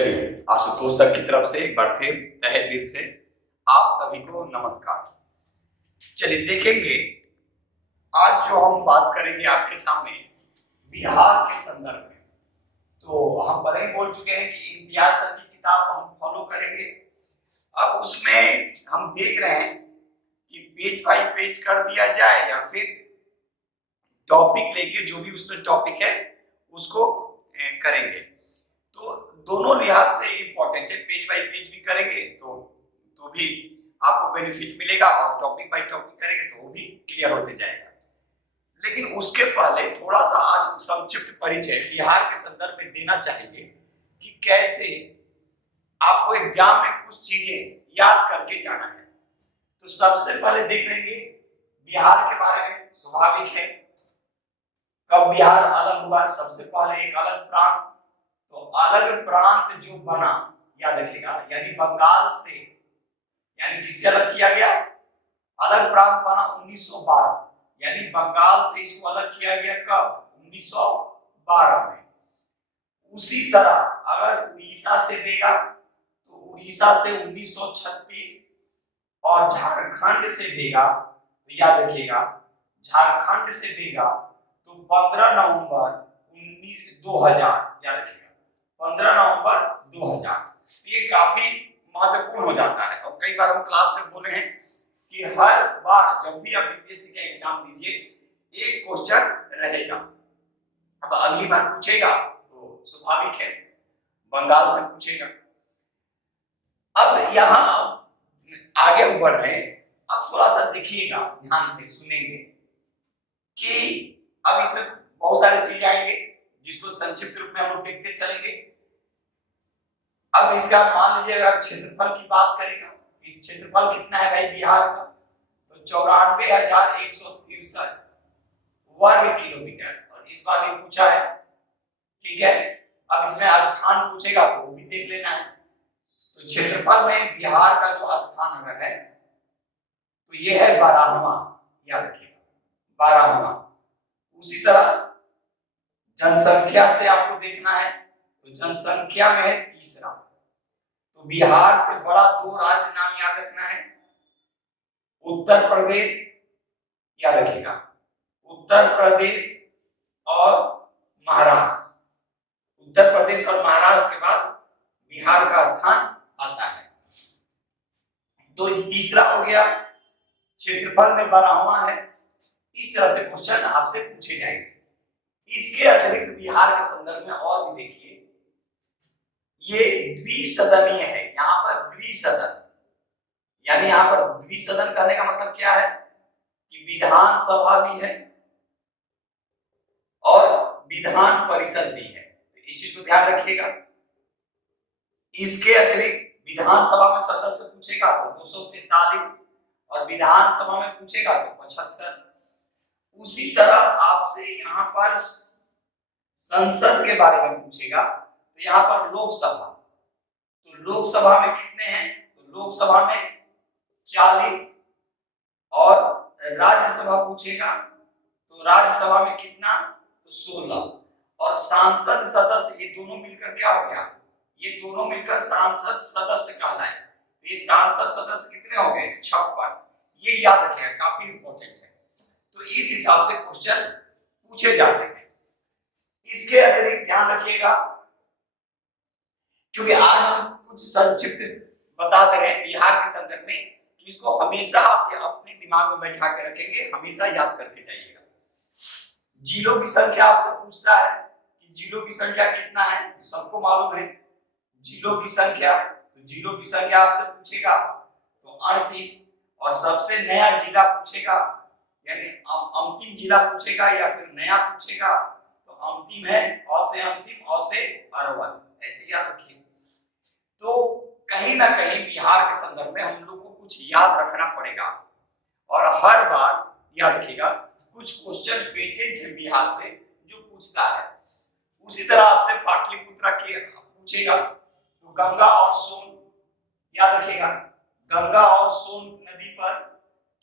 चलिए, आशुतोष सर की तरफ से एक बार फिर तहे दिल से आप सभी को नमस्कार। चलिए देखेंगे, आज जो हम बात करेंगे आपके सामने बिहार के संदर्भ में। तो हम पहले ही बोल चुके हैं कि इम्तियाज सर की किताब हम फॉलो करेंगे। अब उसमें हम देख रहे हैं कि पेज बाय पेज कर दिया जाए या फिर टॉपिक लेके जो भी उसमें टॉपिक है उसको करेंगे। तो दोनों लिहाज से इम्पोर्टेंट है, पेज बाय पेज भी करेंगे तो भी आपको बेनिफिट मिलेगा और टॉपिक बाय टॉपिक करेंगे तो वो भी क्लियर होते जाएगा। लेकिन उसके पहले थोड़ा सा आज हम संक्षिप्त परिचय बिहार के संदर्भ में देना चाहेंगे कि कैसे आपको एग्जाम में कुछ चीजें याद करके जाना है। तो सबसे पहले देख लेंगे बिहार के बारे में। स्वाभाविक है, कब बिहार अलग हुआ, सबसे पहले एक अलग प्रांत। तो अलग प्रांत जो बना, याद रखिएगा, यानी बंगाल से, यानी किससे अलग किया गया, अलग प्रांत बना 1912, यानी बंगाल से इसको अलग किया गया कब, 1912 में। उसी तरह अगर उड़ीसा से देगा तो उड़ीसा से 1936, और झारखंड से देगा तो याद रखिएगा झारखंड से देगा तो 15 नवंबर 2000, याद रखिएगा 15 नवंबर 2000। ये काफी महत्वपूर्ण हो जाता है और कई बार हम क्लास में बोले हैं कि हर बार जब भी आप यूपीएससी का एग्जाम दीजिए एक क्वेश्चन रहेगा। अब अगली बार पूछेगा तो स्वाभाविक है बंगाल से पूछेगा। अब यहाँ आगे बढ़ रहे हैं, अब थोड़ा सा देखिएगा, ध्यान से सुनेंगे कि अब इसमें बहुत सारी चीज आएंगे जिसको संक्षिप्त रूप में हम लोग देखते चलेंगे। अब इसका मान लीजिए अगर क्षेत्रफल की बात करेगा, इस क्षेत्रफल कितना है भाई बिहार का, तो 94,163 वर्ग किलोमीटर, और इस बार भी पूछा है, ठीक है। अब इसमें स्थान पूछेगा तो वो भी देख लेना है। तो क्षेत्रफल में बिहार का जो स्थान अगर है तो ये है 12वां, याद रखिएगा 12वां। उसी तरह जनसंख्या से आपको देखना है तो जनसंख्या में है तीसरा। तो बिहार से बड़ा दो राज्य नाम याद रखना है, उत्तर प्रदेश, याद रखिएगा उत्तर प्रदेश और महाराष्ट्र। उत्तर प्रदेश और महाराष्ट्र के बाद बिहार का स्थान आता है। तो तीसरा हो गया, क्षेत्रफल में 12वां है। इस तरह से क्वेश्चन आपसे पूछे जाएंगे। इसके अतिरिक्त बिहार के संदर्भ में और भी देखिए, ये द्विसदनीय है। यहाँ पर द्विसदन, यानी यहाँ पर द्विसदन करने का मतलब क्या है कि विधानसभा भी है और विधान परिषद भी है। इस चीज को ध्यान रखिएगा। इसके अतिरिक्त विधानसभा में सदस्य पूछेगा तो 243 और विधानसभा में पूछेगा तो 75। उसी तरह आपसे यहाँ पर संसद के बारे में पूछेगा तो यहाँ पर लोकसभा, तो लोकसभा में कितने हैं, तो लोकसभा में 40, और राज्यसभा पूछेगा तो राज्यसभा में कितना, तो 16, और सांसद सदस्य, ये दोनों मिलकर क्या हो गया, ये दोनों मिलकर सांसद सदस्य कहलाए। तो ये सांसद सदस्य कितने हो गए, 56। ये याद रखिएगा, काफी इंपॉर्टेंट है। तो इस हिसाब से क्वेश्चन पूछे जाते हैं। इसके अतिरिक्त ध्यान रखिएगा, क्योंकि आज हम कुछ संक्षिप्त बताते रहे बिहार के संदर्भ में, कि इसको हमेशा आप अपने दिमाग में बैठा के रखेंगे, हमेशा याद करके जाइएगा। जिलों की संख्या आपसे पूछता है कि जिलों की संख्या कितना है, तो सबको मालूम है जिलों की संख्या। तो जिलों की संख्या आपसे पूछेगा तो 38, और सबसे नया जिला पूछेगा, यानी अंतिम जिला पूछेगा या फिर नया पूछेगा तो अंतिम है अ से अंतिम, अ से अरवल, ऐसे याद रखिए। तो कहीं ना कहीं बिहार के संदर्भ में हम लोग को कुछ याद रखना पड़ेगा, और हर बार याद रखिएगा कुछ क्वेश्चन पेटेंट है बिहार से जो पूछता है। उसी तरह आपसे पाटलिपुत्र के पूछेगा तो गंगा और सोन, याद रखिएगा गंगा और सोन नदी पर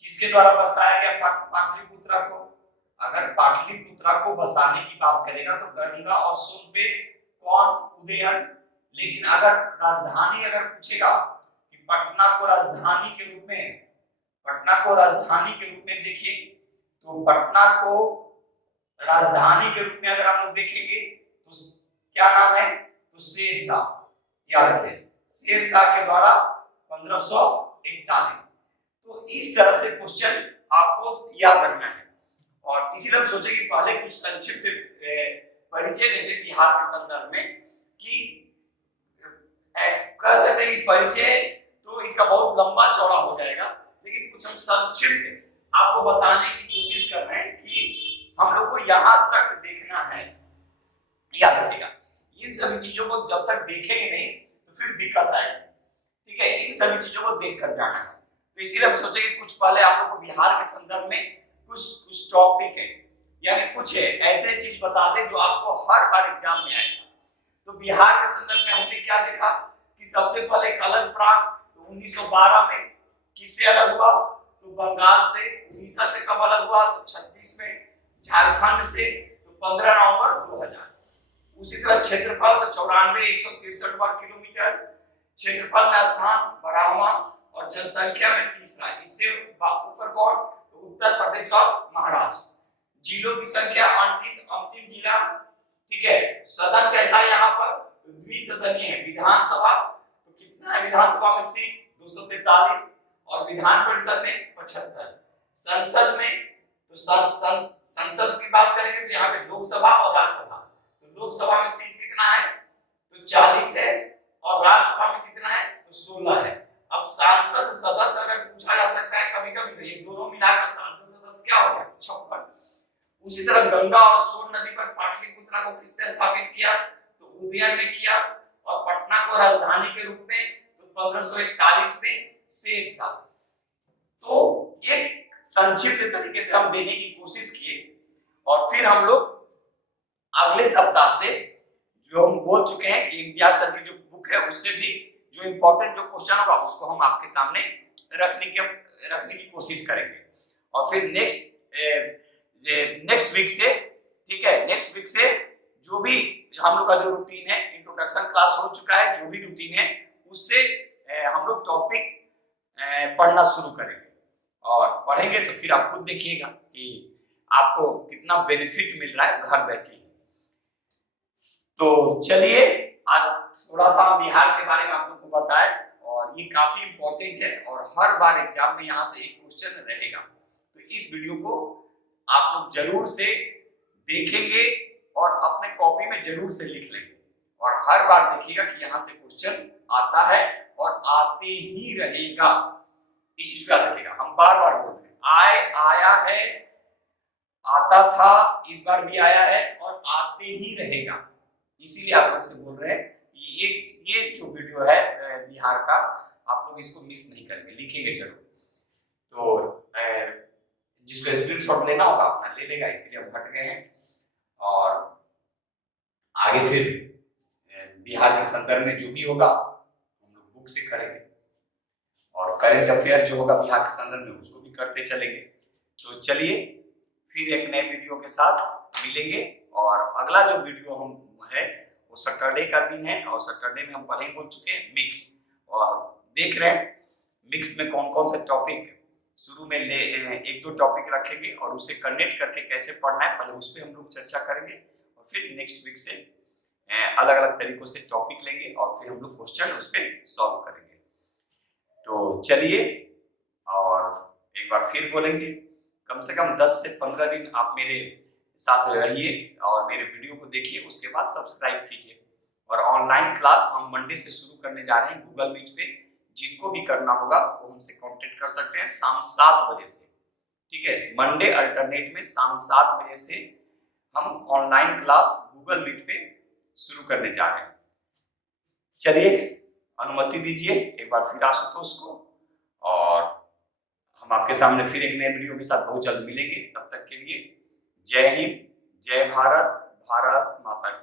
किसके द्वारा बसाया गया पाटलिपुत्र को। अगर पाटलिपुत्र को बसाने की बात करेगा तो गंगा और सोन पे कौन उदयन लेकिन अगर राजधानी अगर पूछेगा कि पटना को राजधानी के रूप में, पटना को राजधानी के रूप में देखिए, तो पटना को राजधानी के रूप में अगर हम लोग देखेंगे तो क्या नाम है, तो शेरशाह, याद रखें शेरशाह के द्वारा 1541। तो इस तरह से क्वेश्चन आपको याद रखना है। और इसीलिए हम सोचे कि पहले कुछ संक्षिप्त परिचय देंगे बिहार के संदर्भ में, कि कह सकते हैं कि परिचय तो इसका बहुत लंबा चौड़ा हो जाएगा, लेकिन कुछ हम संक्षिप्त आपको बताने की कोशिश कर रहे हैं कि हम लोग को यहाँ तक देखना है। याद रखिएगा इन सभी चीजों को जब तक देखेंगे नहीं तो फिर दिक्कत आएगी, ठीक है, इन सभी चीजों को देख कर जाना है। तो इसीलिए हम सोचे कि कुछ पहले आप लोग को बिहार के संदर्भ में कुछ टॉपिक है, यानी कुछ ऐसे चीज बता दे जो आपको हर बार एग्जाम में आएगा। तो बिहार के संदर्भ में हमने क्या देखा कि सबसे पहले एक अलग प्रांत, तो 1912 में किससे अलग हुआ, तो बंगाल से। उड़ीसा से कब अलग हुआ, तो 36 में। झारखंड से तो 15 नवंबर 2000। उसी तरह क्षेत्रफल तो 94 163 वर्ग किलोमीटर, क्षेत्रफल में स्थान 12वां और जनसंख्या में 30वां। इससे ऊपर कौन, तो उत्तर प्रदेश और महाराष्ट्र। जिलों की संख्या 38, अंतिम जिला, ठीक है। सदन कैसा है यहाँ पर, तो द्विसदनीय है। विधानसभा तो कितना है, विधानसभा में सीट 243 और विधान परिषद में 75। संसद में तो संसद की बात करेंगे तो यहाँ पे लोकसभा और राज्यसभा। तो लोकसभा में सीट कितना है, तो 40 है और राज्यसभा में कितना है, तो 16 है। अब सांसद सदस्य अगर पूछा जा सकता है कभी कभी, तो ये दोनों मिलाकर सांसद सदस्य क्या हो गया, 56। उसी तरह गंगा और सोन नदी पर पाटलिपुत्रा को किसने स्थापित किया, तो उदयन ने किया। और पटना को राजधानी के रूप में तो 1541 में शेरशाह। तो एक संक्षिप्त तरीके से हम देने की कोशिश किए, और फिर हम लोग अगले सप्ताह से जो हम बोल चुके हैं कि इम्तियाज सर की जो बुक है उससे भी जो इंपॉर्टेंट जो क्वेश्चन होगा उसको हम आपके सामने रखने की कोशिश करेंगे। और फिर नेक्स्ट वीक से, ठीक है, नेक्स्ट वीक से जो भी हम लोग का जो रूटीन है, इंट्रोडक्शन क्लास हो चुका है, जो भी रूटीन है उससे हम लोग टॉपिक पढ़ना शुरू करेंगे। और पढ़ेंगे तो फिर आप खुद देखिएगा कि आपको कितना बेनिफिट मिल रहा है घर बैठे। तो चलिए, आज थोड़ा सा बिहार के बारे में आप लोग को बताएं, और ये काफी इंपॉर्टेंट है और हर बार एग्जाम में यहाँ से एक क्वेश्चन रहेगा। तो इस वीडियो को आप लोग जरूर से देखेंगे और अपने कॉपी में जरूर से लिख लेंगे, और हर बार देखिएगा कि यहाँ से क्वेश्चन आता है और आते ही रहेगा। इस चीज का रखिएगा, हम बार बार बोल रहे हैं, आया है, आता था, इस बार भी आया है और आते ही रहेगा। इसीलिए आप लोग से बोल रहे हैं कि ये जो वीडियो है बिहार का, आप लोग इसको मिस नहीं करेंगे, लिखेंगे जरूर। तो जिसको स्क्रीनशॉट लेना होगा अपना ले लेगा, इसलिए हम हट गए हैं। और आगे फिर बिहार के संदर्भ में जो भी होगा हम लोग बुक से करेंगे, और करंट अफेयर जो होगा बिहार के संदर्भ में उसको भी करते चलेंगे। तो चलिए, फिर एक नए वीडियो के साथ मिलेंगे। और अगला जो वीडियो हम है वो सैटरडे का दिन है, और सैटरडे में हम पहले ही बोल चुके हैं मिक्स, और देख रहे हैं मिक्स में कौन कौन से टॉपिक शुरू में एक दो टॉपिक रखेंगे, और उसे कनेक्ट करके कैसे पढ़ना है पहले उस पर हम लोग चर्चा करेंगे। और फिर नेक्स्ट वीक से अलग अलग तरीकों से टॉपिक लेंगे, और फिर हम लोग क्वेश्चन उस पर सॉल्व करेंगे। तो चलिए, और एक बार फिर बोलेंगे, कम से कम 10 से 15 दिन आप मेरे साथ रहिए और मेरे वीडियो को देखिए, उसके बाद सब्सक्राइब कीजिए। और ऑनलाइन क्लास हम मंडे से शुरू करने जा रहे हैं गूगल मीट पे। जिनको भी करना होगा वो हमसे कांटेक्ट कर सकते हैं शाम 7 बजे से, ठीक है। मंडे अल्टरनेट में शाम 7 बजे से हम ऑनलाइन क्लास गूगल मीट पे शुरू करने जा रहे हैं। चलिए, अनुमति दीजिए एक बार फिर आशुतोष को, और हम आपके सामने फिर एक नए वीडियो के साथ बहुत जल्द मिलेंगे। तब तक के लिए जय हिंद, जय भारत, भारत माता की।